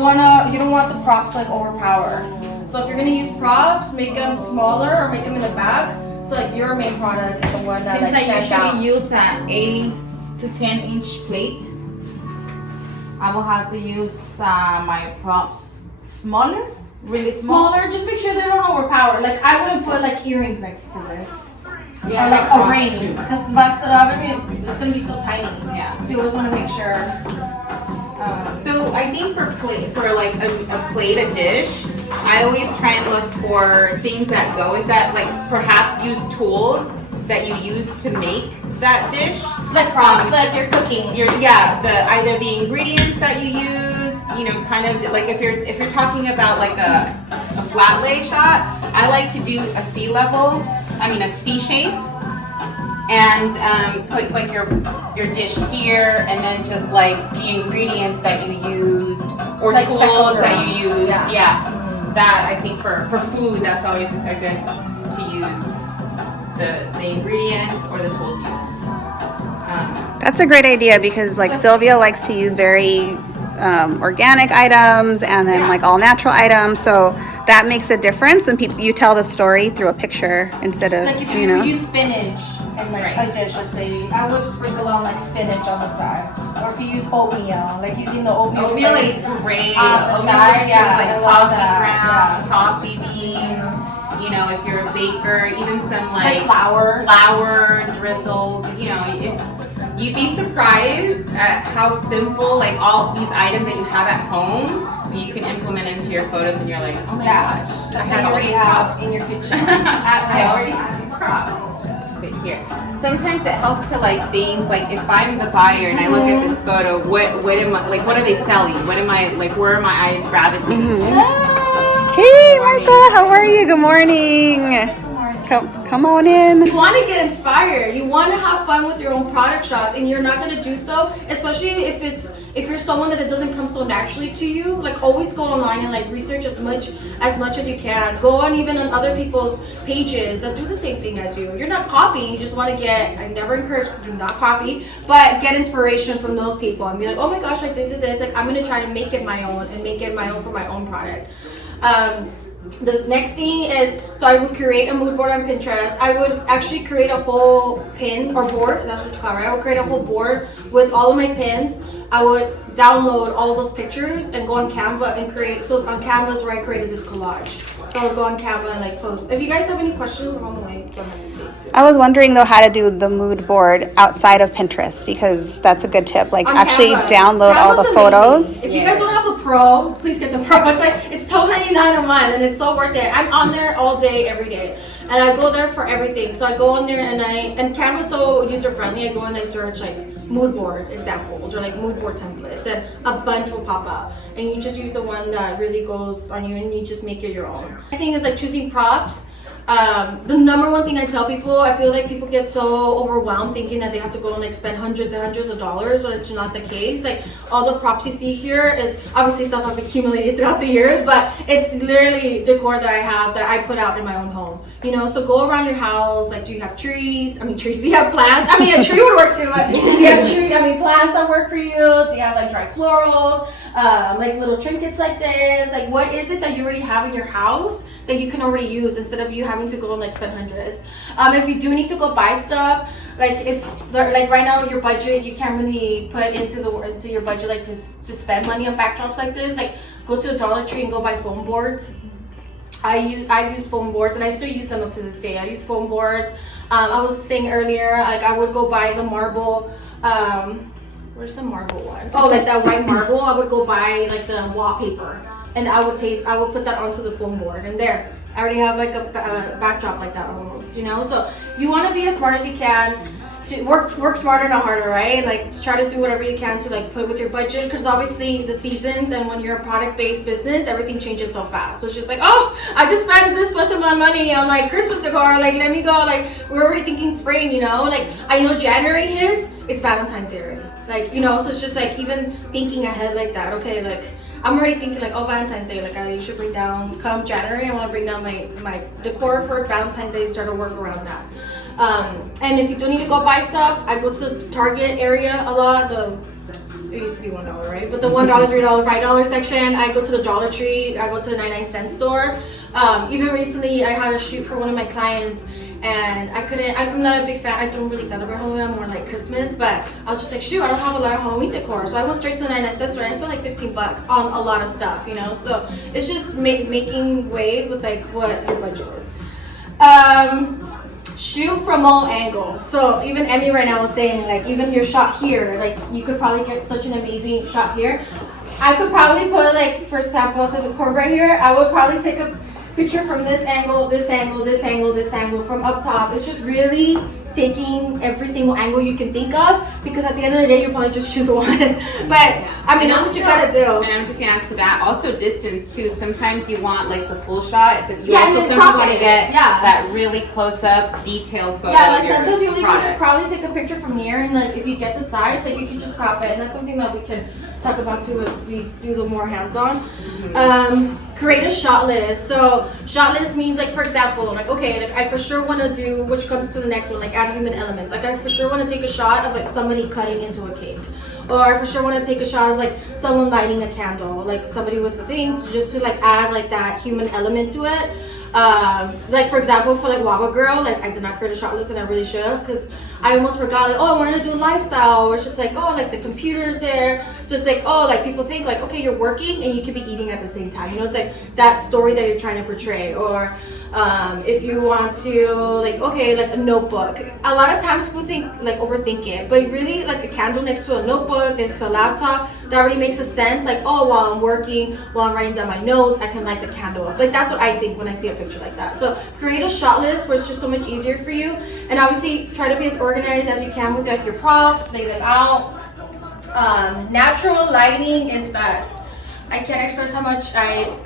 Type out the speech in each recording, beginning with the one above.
don't want the props like overpower. So if you're gonna use props, make them smaller or make them in the back. So like your main product is the one that Since like I usually out. use an 8 to 10 inch plate, I will have to use my props smaller, really small. Smaller, just make sure they don't overpower. Like I wouldn't put like earrings next to this. Yeah, or like a ring, because it's gonna be so tiny. Yeah. So you always want to make sure. So I think for like a plate, a dish, I always try and look for things that go with that. Like perhaps use tools that you use to make that dish. Like props, like you're cooking. Either the ingredients that you use, kind of like if you're talking about like a flat lay shot, I like to do a C shape, and put like your dish here, and then just like the ingredients that you used or like tools that you used. Yeah. That I think for food, that's always a good to use the ingredients or the tools used. That's a great idea because like Sylvia likes to use very organic items and then like all natural items, so that makes a difference when you tell the story through a picture instead of like if you use spinach and like a dish, let's say, I would sprinkle on like spinach on the side. Or if you use oatmeal, like using the oatmeal is great. On the Oatmeal side, is good, like coffee grounds, yeah. coffee beans. If you're a baker, even some like flour drizzled. You'd be surprised at how simple like all these items that you have at home you can implement into your photos, and you're like, oh my gosh, I have all these props in your kitchen. I already have these props. But here, sometimes it helps to like think like if I'm the buyer and I look at this photo, what are they selling? Where are my eyes gravitating to? Hey Martha, how are you? Good morning. Come on in. You want to get inspired. You want to have fun with your own product shots, and you're not going to do so, especially if you're someone that it doesn't come so naturally to you. Like always go online and like research as much as you can. Go on even on other people's pages that do the same thing as you. You're not copying. You just want to I never encourage, do not copy, but get inspiration from those people and be like, oh my gosh, like they did this. Like I'm going to try to make it my own and make it my own for my own product. The next thing is, so I would create a mood board on Pinterest. I would actually create a whole pin or board, that's what you call it, right? I would create a whole board with all of my pins. I would download all those pictures and go on Canva and create, so on Canva is where I created this collage. So I would go on Canva and like post. If you guys have any questions along the way, don't hesitate to. I was wondering though how to do the mood board outside of Pinterest, because that's a good tip. Like On actually Canva. download all the Canva's photos. amazing. If you guys don't have the pro, please get the pro. It's $12.99 a month and it's so worth it. I'm on there all day, every day. And I go there for everything. So I go on there and Canva's so user friendly. I go and I search like mood board examples or like mood board templates, and a bunch will pop up. And you just use the one that really goes on you, and you just make it your own. The thing is like choosing props. The number one thing I tell people, I feel like people get so overwhelmed thinking that they have to go and like spend hundreds and hundreds of dollars when it's not the case. Like all the props you see here is obviously stuff I've accumulated throughout the years, but it's literally decor that I have that I put out in my own home. So go around your house. Like, do you have trees? Do you have plants? A tree would work too, but do you have plants that work for you? Do you have like dry florals? Like little trinkets like this? Like what is it that you already have in your house that you can already use instead of you having to go and like spend hundreds? If you do need to go buy stuff, like like right now your budget, you can't really put into your budget like to spend money on backdrops like this. Like go to the Dollar Tree and go buy foam boards. I use foam boards and I still use them up to this day. I use foam boards. I was saying earlier, like I would go buy the marble. Where's the marble one? Oh, like that white marble. I would go buy like the wallpaper, and I would put that onto the foam board, and there I already have like a backdrop like that almost. So you want to be as smart as you can. To work smarter, not harder, right? Like try to do whatever you can to like put with your budget, because obviously the seasons and when you're a product-based business, everything changes so fast. So it's just like, oh, I just spent this much of my money on like Christmas decor. Like let me go. Like we're already thinking spring, Like I know January hits, it's Valentine's Day already. Like so it's just like even thinking ahead like that. Okay, like I'm already thinking like, oh, Valentine's Day, like I should bring down, come January, I want to bring down my decor for Valentine's Day, start to work around that. And if you do need to go buy stuff, I go to the Target area a lot, it used to be $1, right? But the $1, $3, $5 section, I go to the Dollar Tree, I go to the 99-cent store. Even recently, I had a shoot for one of my clients, and I'm not a big fan, I don't really celebrate Halloween, I'm more like Christmas, but I was just like, shoot, I don't have a lot of Halloween decor. So I went straight to the 99-cent store, and I spent like $15 on a lot of stuff, you know? So it's just making way with like what your budget is. Shoot from all angles. So even Emmy right now was saying, like, even your shot here, like, you could probably get such an amazing shot here. I could probably put, like, for example, so if it's cord right here, I would probably take a picture from this angle, this angle, this angle, this angle, from up top. It's just really taking every single angle you can think of, because at the end of the day, you'll probably just choose one. But I mean, that's what you gotta do. And I'm just gonna add to that, also distance too. Sometimes you want like the full shot, but you Yeah, also and sometimes crop want to it. get Yeah. that really close up, detailed photo. Yeah, like of your sometimes you product. could probably take a picture from here, and like if you get the sides, like you can just crop it, and that's something that we can talk about too as we do the more hands-on. Create a shot list. So shot list means, like, for example, like, okay, like I for sure want to do, which comes to the next one, like add human elements. Like I for sure want to take a shot of like somebody cutting into a cake, or I for sure want to take a shot of like someone lighting a candle, like somebody with the things, just to like add like that human element to it. Like for example, for like Waba Girl, like I did not create a shot list, and I really should have, because I almost forgot, like, oh, I wanted to do a lifestyle, or it's just like, oh, like the computer's there, so it's like, oh, like people think like, okay, you're working and you could be eating at the same time, you know, it's like that story that you're trying to portray. Or if you want to, like, okay, like a notebook, a lot of times people think like overthink it, but really like a candle next to a notebook, next to a laptop, that already makes a sense, like, oh, while I'm working, while I'm writing down my notes, I can light the candle up. Like that's what I think when I see a picture like that. So create a shot list where it's just so much easier for you, and obviously try to be as organized as you can with like your props, lay them out. Natural lighting is best. I can't express how much I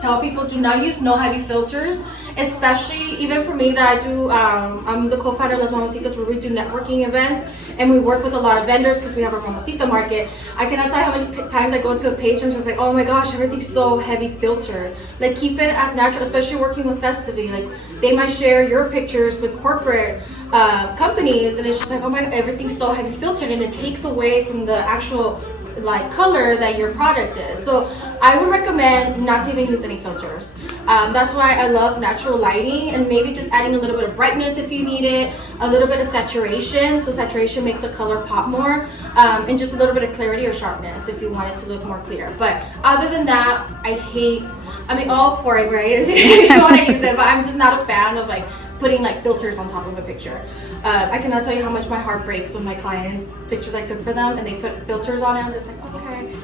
tell people, do not use no heavy filters, especially even for me that I do, I'm the co-founder of Las Mamasitas, where we do networking events, and we work with a lot of vendors because we have our Mamacita market. I cannot tell you how many times I go into a page and I'm just like, oh my gosh, everything's so heavy filtered. Like keep it as natural, especially working with Festivity. Like they might share your pictures with corporate companies, and it's just like, oh my god, everything's so heavy filtered, and it takes away from the actual like color that your product is. So I would recommend not to even use any filters. That's why I love natural lighting, and maybe just adding a little bit of brightness if you need it, a little bit of saturation, so saturation makes the color pop more, and just a little bit of clarity or sharpness if you want it to look more clear. But other than that, I mean all for it, right? You want to use it, but I'm just not a fan of like putting like filters on top of a picture. I cannot tell you how much my heart breaks when my clients, pictures I took for them, and they put filters on it. I'm just like, okay.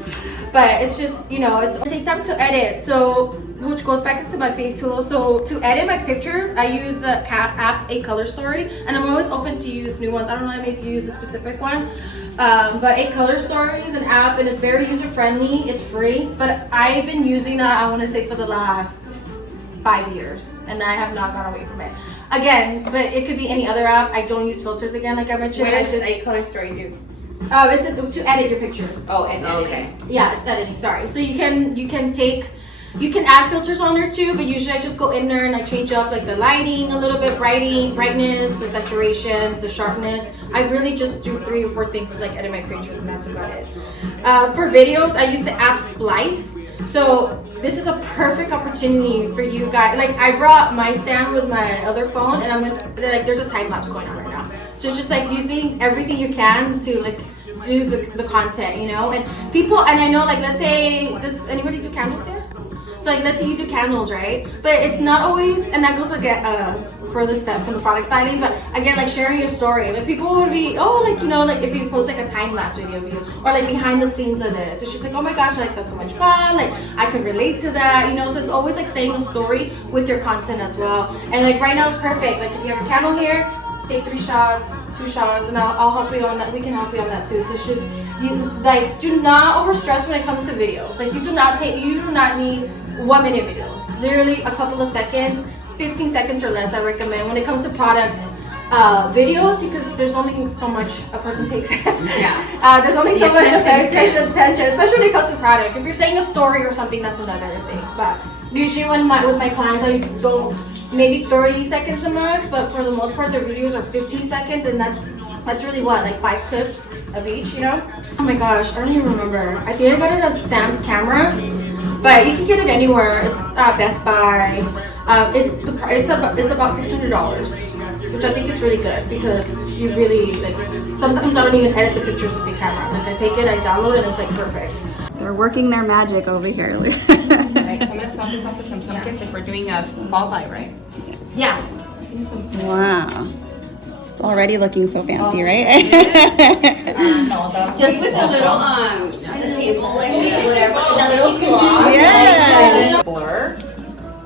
But it's just, you know, it's take time to edit. So, which goes back into my fave tool. So to edit my pictures, I use the app A Color Story, and I'm always open to use new ones. I don't know if you use a specific one. But A Color Story is an app, and it's very user friendly. It's free, but I've been using that, I want to say, for the last 5 years, and I have not gone away from it. Again, but it could be any other app. I don't use filters again, like I mentioned. What does A Color Story do? It's to edit your pictures. Oh, and Okay. Yeah, it's editing. Sorry. So you can add filters on there too, but usually I just go in there and I change up like the lighting a little bit, brightness, the saturation, the sharpness. I really just do 3 or 4 things to like edit my pictures, and that's about it. For videos, I use the app Splice. So this is a perfect opportunity for you guys. Like I brought my stand with my other phone, and there's a time lapse going on right now. So it's just like using everything you can to like do the content, you know. And people, and I know, like, let's say, does anybody do candles here? So like, let's say you do candles, right? But it's not always, and that goes like a further step from the product styling. But again, like sharing your story, like people would be, oh, like, you know, like if you post like a time lapse video of you, or like behind the scenes of this, it's just like, oh my gosh, like that's so much fun, like I could relate to that, you know. So it's always like saying a story with your content as well. And like right now it's perfect. Like if you have a candle here, take 3 shots, 2 shots, and I'll help you on that. We can help you on that too. So it's just, you like, do not over stress when it comes to videos. Like you do not need 1-minute videos. Literally a couple of seconds, 15 seconds or less I recommend when it comes to product videos, because there's only so much a person takes. Yeah. There's only so much attention, especially when it comes to product. If you're saying a story or something, that's another thing. But usually with my clients, I don't, maybe 30 seconds the max, but for the most part their videos are 15 seconds, and that's That's really what, like 5 clips of each, you know? Oh my gosh, I don't even remember. I think I got it at Sam's Camera, but you can get it anywhere. It's Best Buy. It's about $600, which I think is really good because you really like. Sometimes I don't even edit the pictures with the camera. Like I take it, I download, and it's like perfect. They're working their magic over here. Right, so I'm gonna swap this off with some pumpkins if we're doing a fall vibe, right? Yeah. Wow. It's already looking so fancy, right? No, Just with the little the table, like whatever, the little cloth. Yes. Blur,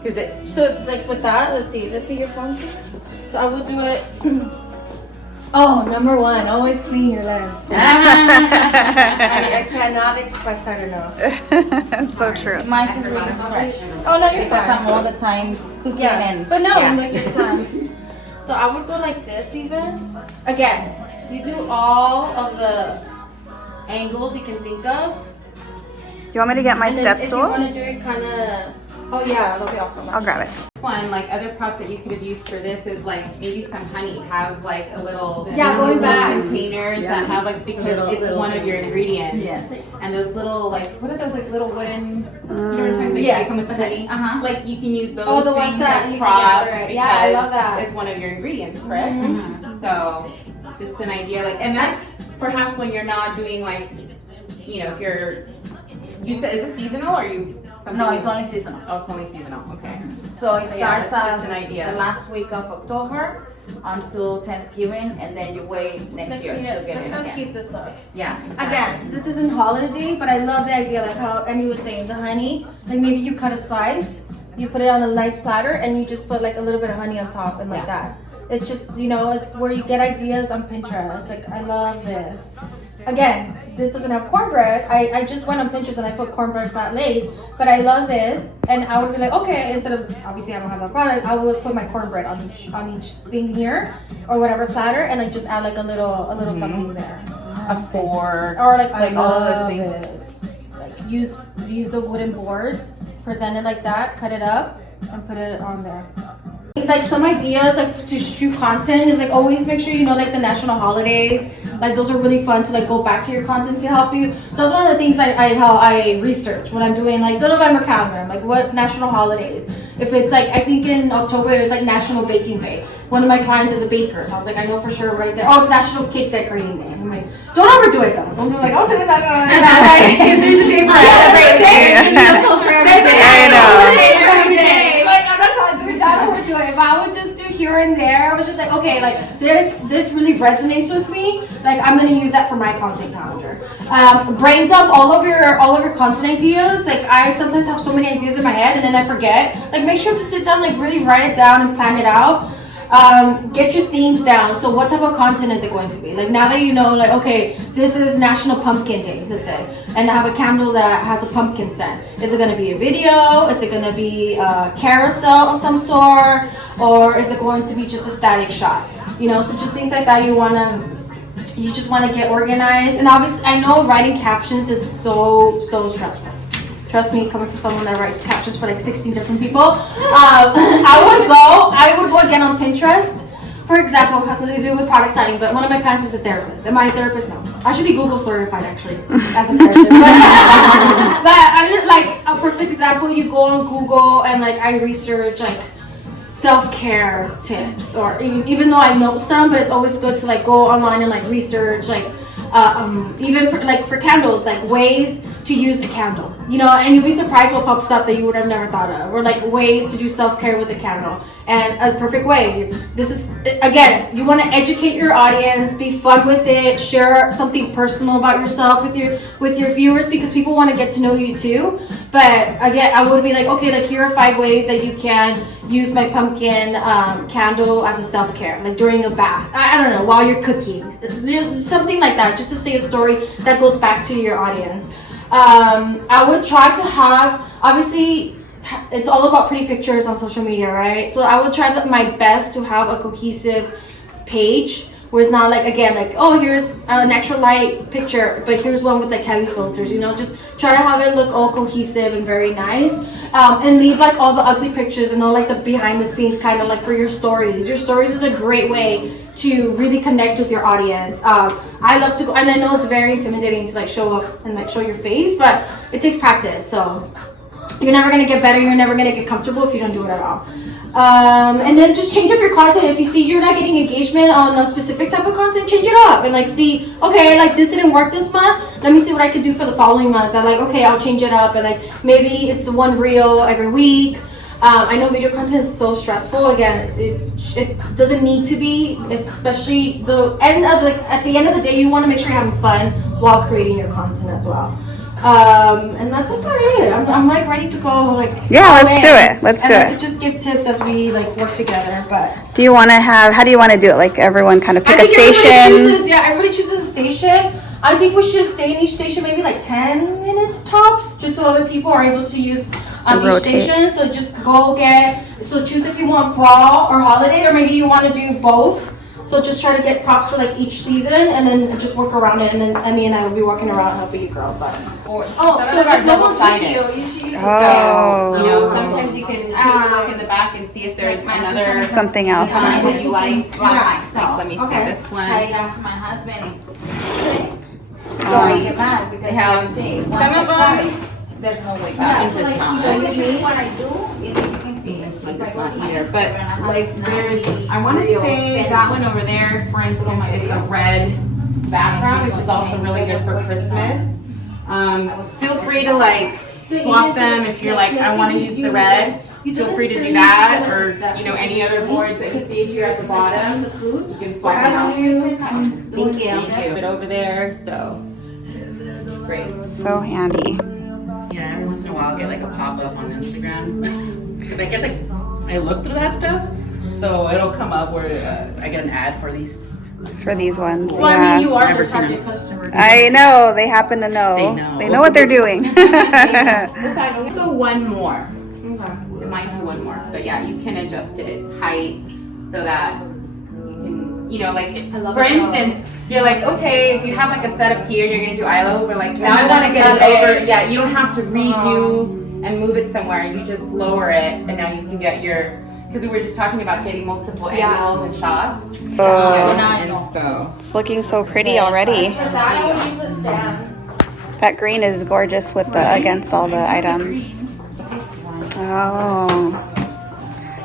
because it. So like with that, let's see your phone. So I will do it. Oh, number 1, always clean your lens. I cannot express that enough. So true. mine is really fresh. Oh no, you're Because I'm fine. all the time cooking Yeah, and but no, yeah. like it's So I would go like this even. Again, you do all of the angles you can think of. Do you want me to get my And then step if you stool? want to do it kind of. Oh yeah, that'll be awesome. I'll grab it. One, like other props that you could have used for this is like maybe some honey. Have like a little Yeah, going little back. containers that have like because it's Little one of your ingredients. Yes. And those little like what are those like little wooden? You know what I'm talking about? Yeah. They come with the honey. Uh-huh. Like you can use those Oh, the ones things that as you can props gather it. because Yeah, I love that. it's one of your ingredients, correct? Mm-hmm. So just an idea, like, and that's perhaps when you're not doing like, you know, if you're. You said is it seasonal or you? Something No, it's only seasonal. Oh, it's only seasonal. Okay. So it So yeah, starts that's just an idea. the last week of October until Thanksgiving, and then you wait next Like, year you know, to get look it how again. cute this looks. Yeah. Again, this isn't holiday, but I love the idea, like how Emmy was saying, the honey. Like maybe you cut a slice, you put it on a nice platter, and you just put like a little bit of honey on top and like that. It's just, you know, it's where you get ideas on Pinterest. Like I love this. Again, this doesn't have cornbread. I just went on Pinterest and I put cornbread flat lays, but I love this. And I would be like, okay, instead of, obviously I don't have that product, I would put my cornbread on each thing here or whatever platter, and I just add like a little something there. A fork. Or like all of those things. things. Like use the wooden boards, present it like that, cut it up, and put it on there. Like some ideas like to shoot content is like always make sure you know like the national holidays. Like those are really fun to like go back to your content to help you. So that's one of the things how I research when I'm doing like the November calendar, like what national holidays. If it's like I think in October it's like National Baking Day. One of my clients is a baker, so I was like I know for sure right there. Oh, it's National Cake Decorating Day. I'm like, don't overdo it though. Don't be like, oh, do it that. Because there's a day for everything. I know. Like I'm not telling you that overdo it. If I would just do here and there, I was just like, okay, like this really resonates with me. Like I'm gonna use that for my content calendar. Brain dump all of your content ideas. Like I sometimes have so many ideas in my head and then I forget. Like make sure to sit down, like really write it down and plan it out. Get your themes down. So what type of content is it going to be? Like now that you know, like, okay, this is National Pumpkin Day, let's say, and I have a candle that has a pumpkin scent. Is it going to be a video? Is it going to be a carousel of some sort? Or is it going to be just a static shot? You know, so just things like that you just want to get organized. And obviously, I know writing captions is so stressful. Trust me, coming from someone that writes captions for like 16 different people. I would go again on Pinterest. For example, it has nothing to do with product signing, but one of my clients is a therapist. Am I a therapist? No. I should be Google certified actually, as a therapist. But I just, like a perfect example, you go on Google and like I research like self-care tips, or even though I know some, but it's always good to like go online and like research like even for candles, like ways to use a candle, you know, and you'll be surprised what pops up that you would have never thought of, or like ways to do self-care with a candle. And a perfect way, this is, again, you want to educate your audience, be fun with it, share something personal about yourself with your viewers, because people want to get to know you too. But again, I would be like, okay, like here are 5 ways that you can use my pumpkin candle as a self-care, like during a bath, I don't know, while you're cooking, something like that, just to say a story that goes back to your audience. I would try to have, obviously it's all about pretty pictures on social media, right? So I would try my best to have a cohesive page where it's not like, again, like, oh, here's a natural light picture, but here's one with like heavy filters, you know, just try to have it look all cohesive and very nice. And leave like all the ugly pictures and all like the behind the scenes kind of like for your stories. Your stories is a great way to really connect with your audience. I love to go, and I know it's very intimidating to like show up and like show your face, but it takes practice. So you're never gonna get better. You're never gonna get comfortable if you don't do it at all. And then just change up your content. If you see you're not getting engagement on a specific type of content, change it up and like see, okay, like this didn't work this month. Let me see what I could do for the following month. I'm like, okay, I'll change it up, and like maybe it's one reel every week. I know video content is so stressful. Again, it doesn't need to be, especially at the end of the day, you want to make sure you're having fun while creating your content as well. And that's about it. I'm like ready to go. Like Yeah, let's do it. Let's do I it. could just give tips as we like work together. But Do you want to have? How do you want to do it? Like everyone kind of pick a everybody station. everybody chooses a station. I think we should stay in each station maybe like 10 minutes tops, just so other people are able to use each rotate. station. So just choose if you want fall or holiday, or maybe you want to do both. So just try to get props for like each season, and then just work around it. And then Emmy and I will be working around helping you girls out. Or So some of them are if no one's with double-sided. you, you should use Oh. You know, sometimes you can take a look in the back and see if there's another Something else. design that you like. Yeah. Like, let me see Okay. this one. I asked my husband. So I get mad because have you see, once some of I them- try, there's no way Yeah, back. it's just not. Usually what I do, if you can see, This one if I does go not to my either, but Instagram, like I'm there's, 90 I want to reels say spent. that one over there, for instance, is a red background, which is also really good for Christmas. Feel free to like swap them if you're like, I want to use the red. Feel free to do that, or you know, any other boards that you see here at the bottom, you can swap them out. Thank you. It over there, so it's great. So handy. Yeah, every once in a while I'll get like a pop-up on Instagram. Because I get like, I look through that stuff, so it'll come up where I get an ad for these. For these ones. Well, I mean, you are Never the seen target them. customer. I know. They happen to know. They know. They know what they're doing. Okay, we'll go one more. Okay. We might do one more, but yeah, you can adjust it height so that you can, you know, like love for it. instance, you're like, okay, if you have like a setup here, you're gonna do eye over. Like now I want to get it over. Yeah, you don't have to redo and move it somewhere. You just lower it, and now you can get your. Because we were just talking about getting multiple angles and shots. Oh, Inspo. it's looking so pretty already. For that, I would use a stand. That green is gorgeous with the against all the items. Oh.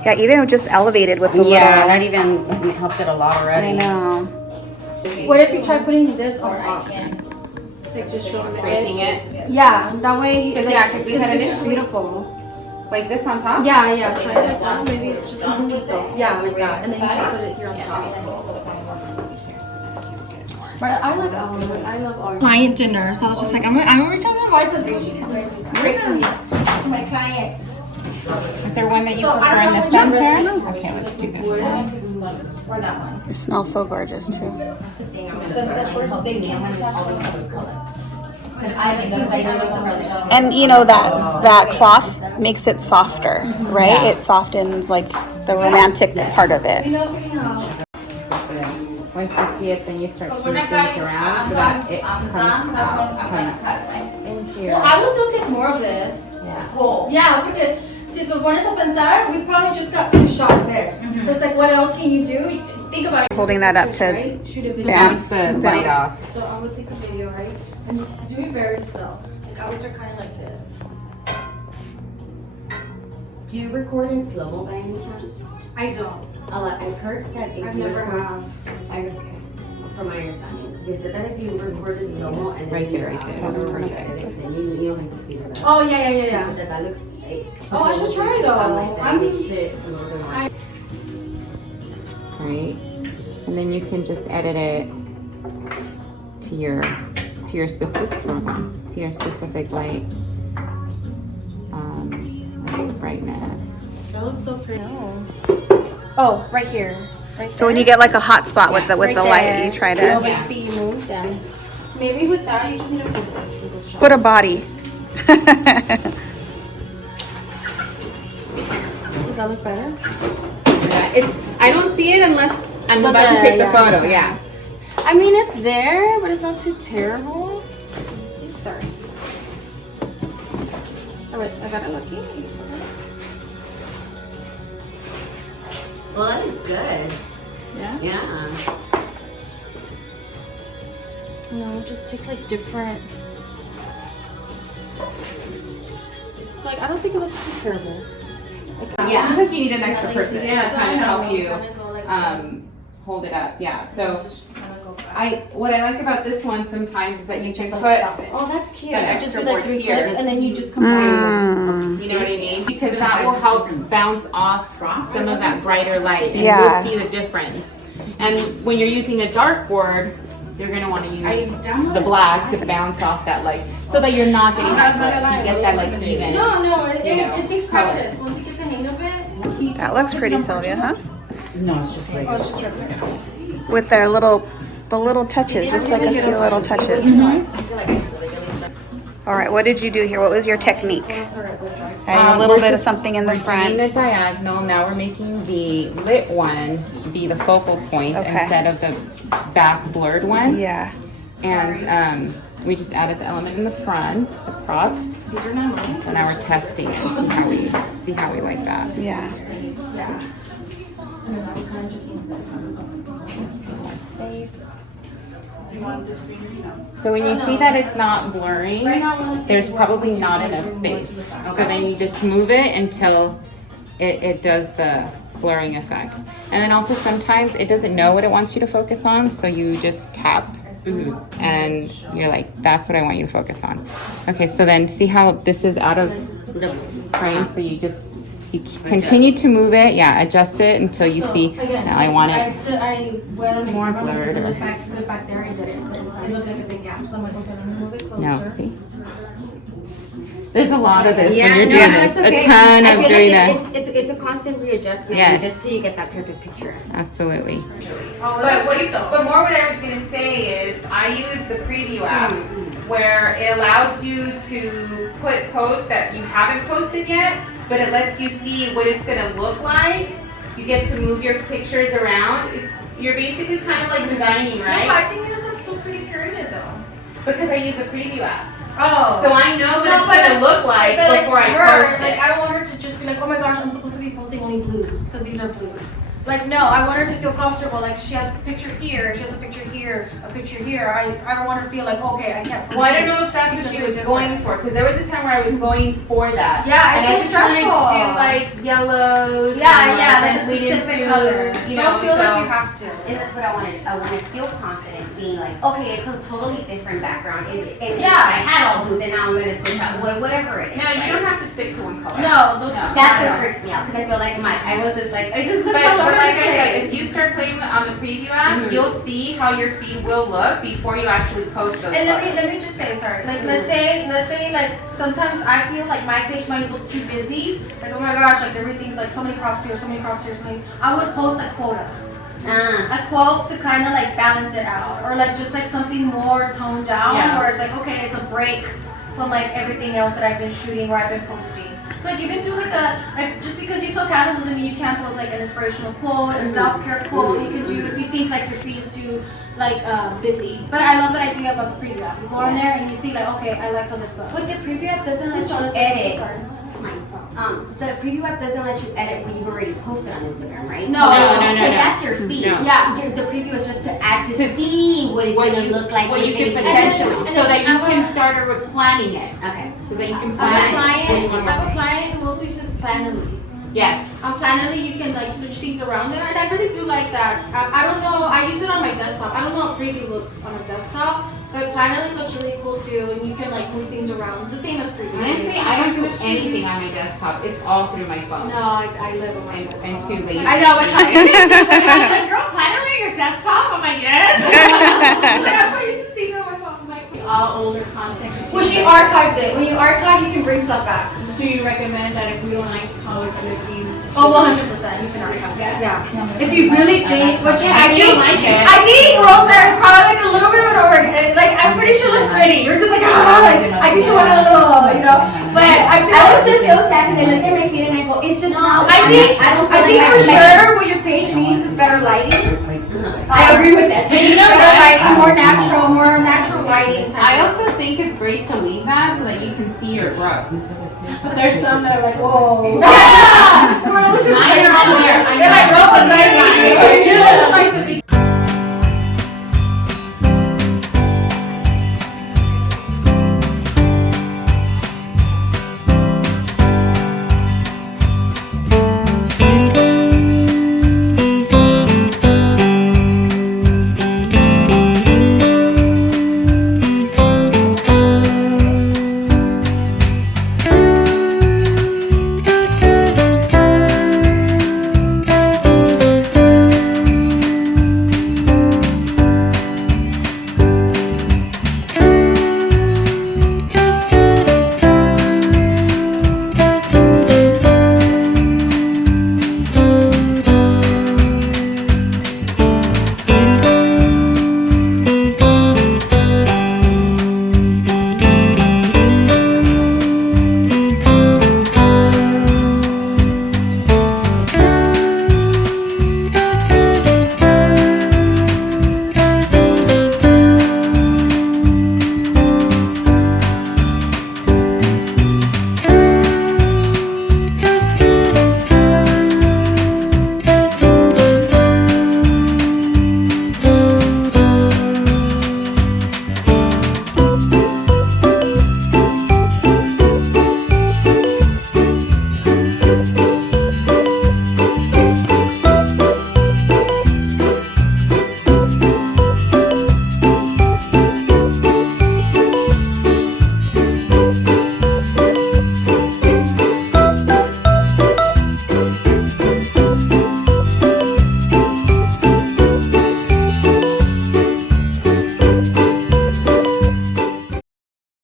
Yeah, even just elevated with the Yeah, little. that even helped it a lot already. I know. What if you try putting this on top? Like just showing the Draping edge. it Yeah, that way. Because, like, yeah, 'cause we had this is initially- beautiful. like this on top. Yeah, yeah. Try it like that. Maybe it's just underneath though. Yeah, like that, and then you just put it here on top. But I like almond. I love almond. Client dinner, so I was just like, I'm gonna try to invite this. Great for me, for my clients. Is there one that you So I prefer in don't the know which one center? resonates Okay, let's do this Wood one. or that one. It smells so gorgeous too. And you know that cloth makes it softer, right? Yeah. It softens like the romantic part of it. Once you see it, then you start to move things around so that it comes into your. Well, I will still take more of this. Yeah. Yeah, look at it. See, the one is up inside. We probably just got 2 shots there. So it's like, what else can you do? Think about it. Holding that up to Right? Shoot a video. dance. Bounce the light off. So I would take a video, right? And do it very slow. Like ours are kind of like this. Do you record in slow-mo by any chance? I don't. I've heard that if I've you never record, have. from my understanding, they said that if you record in slow-mo and then Right there, you're right there. out That's or perfect. edit, then you don't like to speed it up. Oh, yeah, yeah, yeah, She yeah. said that looks. Oh, I should try though. Like that I'm- makes it a little bit more. Right, and then you can just edit it to your specific to your specific light brightness. That looks so pretty. Oh, right here. Right So when there. you get like a hot spot with the Right light, there. you try No, but to you see you moved and maybe with that you just need to fix this for this shot. put a body. Does that look better? I don't see it unless I'm But about to the- take the yeah. photo. Yeah. I mean, it's there, but it's not too terrible. Sorry. Oh wait, I got it lucky. Well, that is good. Yeah. No, just take like different. It's like I don't think it looks too terrible. Like, Yeah. Sometimes you need an extra person Yeah, to kind of help you kinda go like hold it up. Yeah. So just kinda go back. what I like about this one sometimes is that you can Just like put stop it. Oh, that's cute. that Just extra be like board 3 here. clips, and then you just come Mm. You know what I mean? Because that will help bounce off some of that brighter light, and Yeah. you'll see the difference. And when you're using a dartboard, you're gonna want to use the black to bounce off that light, so that you're not getting that glare. So you get that like even. No, you know, it takes color. practice. Once you get the hang of it. That looks pretty, Sylvia, huh? No, it's just regular. Oh, it's just regular. With their the little touches, just like a few little touches. I feel like it's really stuck. All right, what did you do here? What was your technique? Adding a little bit of something in the Doing front. the diagonal. Now we're making the lit one be the focal point Okay. instead of the back blurred one. Yeah. And we just added the element in the front, the prop. So now we're testing it and see how we like that. Yeah. So when you see that it's not blurring, there's probably not enough space. So then you just move it until it does the blurring effect. And then also sometimes it doesn't know what it wants you to focus on, so you just tap and you're like, that's what I want you to focus on. Okay, so then see how this is out of the frame, so you continue to move it, adjust it until you see, now I want it. I went more blurred or- Look back there, I did it. It looked like a big gap, so I'm like, okay, let me move it closer. No, see? There's a lot of this when Yeah, you're no, doing that's this. okay. A ton I of feel doing like that. it's a constant readjustment, Yes. just so you get that perfect picture. Absolutely. Oh, that's cute though. But more what I was gonna say is I use the preview app where it allows you to put posts that you haven't posted yet, but it lets you see what it's gonna look like. You get to move your pictures around. You're basically kind of like designing, No, right? I think yours are still pretty curated though. Because I use the preview app. Oh. So I know what No, it's but gonna look like but before I her, post like, it. I don't want her to just be like, oh my gosh, I'm supposed to be posting only blues because these are blues. Like, no, I want her to feel comfortable. Like, she has a picture here, she has a picture here, a picture here. I don't want her to feel like, okay, I can't post Well, I don't this know if that's what because she they're was different. going for, because there was a time where I was going for that. Yeah, and it's so I was stressful. trying to do like yellows. Yeah, and, yeah, like a then lead specific into, color. You know, Don't feel like you so have to. And that's what I wanted. I want to feel confident being like, okay, it's a totally different background. And Yeah. I had all blues and now I'm going to switch out whatever it is. no, you right? don't have to stick to one color. No, those That's what freaks me out because I feel like I was just like, I just But like I said, if you start playing on the preview app, Mhm. you'll see how your feed will look before you actually post those And photos. let me just say, sorry. Like, let's say, like, sometimes I feel like my page might look too busy. Like, oh my gosh, like everything's like so many props here, so many props here, so many. I would post a quota, a quote to kind of like balance it out, or like just like something more toned down, Yeah. where it's like, okay, it's a break from like everything else that I've been shooting or I've been posting. So like even do like just because you sell candles doesn't mean you can't post like an inspirational quote, a self-care quote. You can do if you think like your feed is too like busy. But I love that idea about the preview app. You go on there and you see like, okay, I like how this looks. But the preview app doesn't let you edit. The preview app doesn't let you edit what you've already posted on Instagram, right? No. Because that's your feed. No. Yeah. The preview is just to add to see what it's What going to you- look like. what with you can anything potentially, additional. so that you can start planning it. Okay. So that you can I have a plan it. client. I have a client who also uses Planoly. Yes. On Planoly, you can like switch things around there, and I really do like that. I don't know. I use it on my desktop. I don't know how preview looks on a desktop, but Planoly looks really cool too, and you can like move things around. The same as preview. Honestly, I don't do anything on my desktop. It's all through my phone. No, I live on my I'm desktop. too lazy. I know. It's like, girl, Planoly your desktop. I'm like, yes. Like, that's what I used to see on my phone. I'm like, All older content. well, she archived it. When you archive, you can bring stuff back. Do you recommend that if we don't like how it's looking? Oh, 100%. You can archive that. Yeah. If you really think, which I If you think, don't like it. I think Rosemary is probably like a little bit of an over. Like I'm pretty sure look pretty. You're just like like I think she went a little, you know. But I feel I like was just so sad because I looked at my feed and I go, it's just not. I think I think for sure what your page needs is better lighting. I agree with that. You know, better lighting, more natural lighting. I also think it's great to leave that so that you can see your growth. But there's some that are like, whoa. Mine are on there. I You're like, know. what was I doing? You know, it's like the